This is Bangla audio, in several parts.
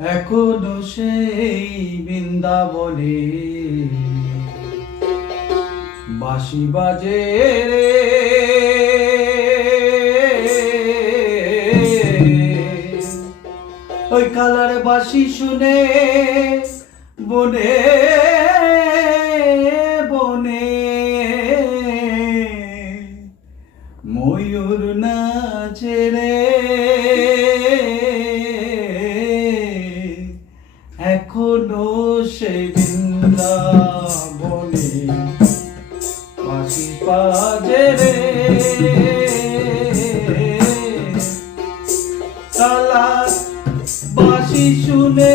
এখনও সেই বৃন্দাবনে। বাঁশি বাজে রে। ওই কালার বাঁশি শুনে বনে বৃন্দাবনে বাঁশি বাজে রে। তালা বাঁশি শুনে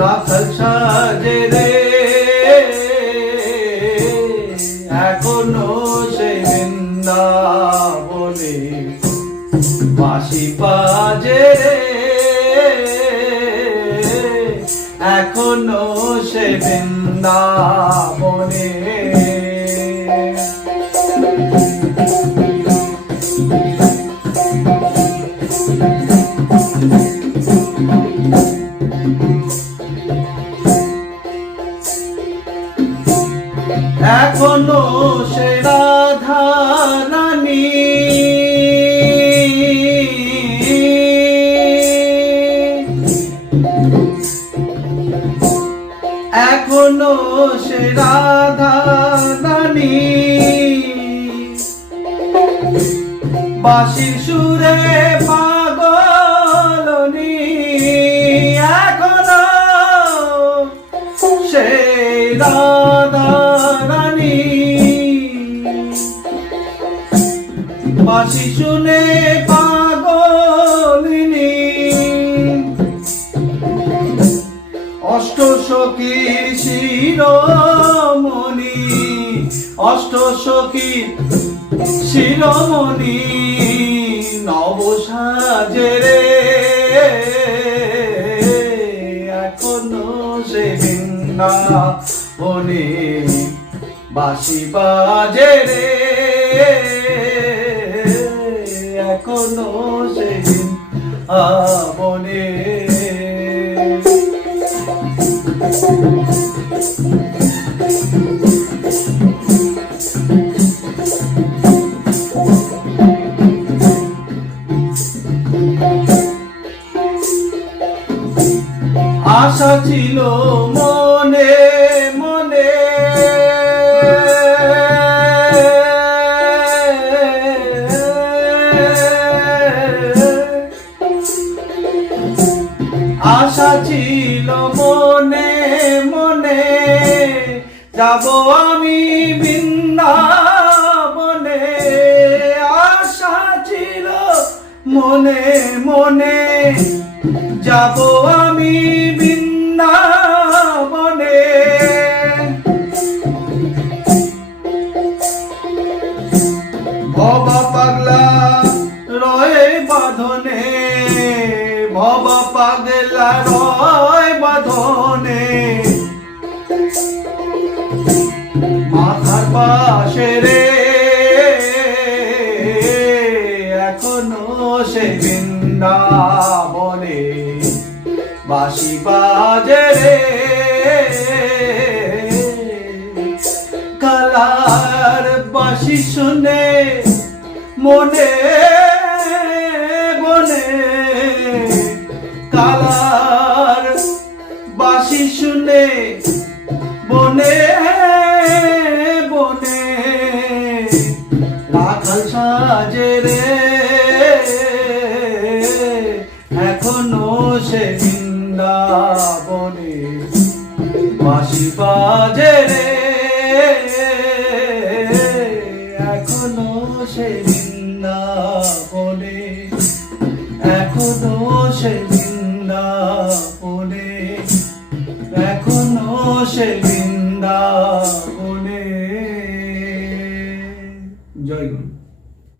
রাখাল সাজে রে এখনও সে বৃন্দাবনে বাঁশি বাজে এখনও সে বৃন্দাবনে এখনও সে রাধা রানী। এখনও সে রাধা রানী। বাঁশির সুরে পাগলনি বাঁশি শুনে পাগলিনী। অষ্ট সখীর শিরোমণি অষ্ট সখীর শিরোমণি নবসাজে রে। এখনও সে বৃন্দা বনে বাঁশি বাজে রে। এখনও সে আশা ছিল মনে আশা ছিল মনে মনে। যাব আমি বৃন্দাবনে। আশা ছিল মনে মনে। যাব আমি বৃন্দাবনে। ভবা পাগলা রয়ে বাঁধনে। তারয় বাঁধনে মাথার পাশে রে, এখনও সে বলে বাসি বাজে রে, কালার বাসি শুনে মনে বনে বাঁশি বাজে রে। এখনও সে বলে এখনও সে বৃন্দাবনে এখনও সে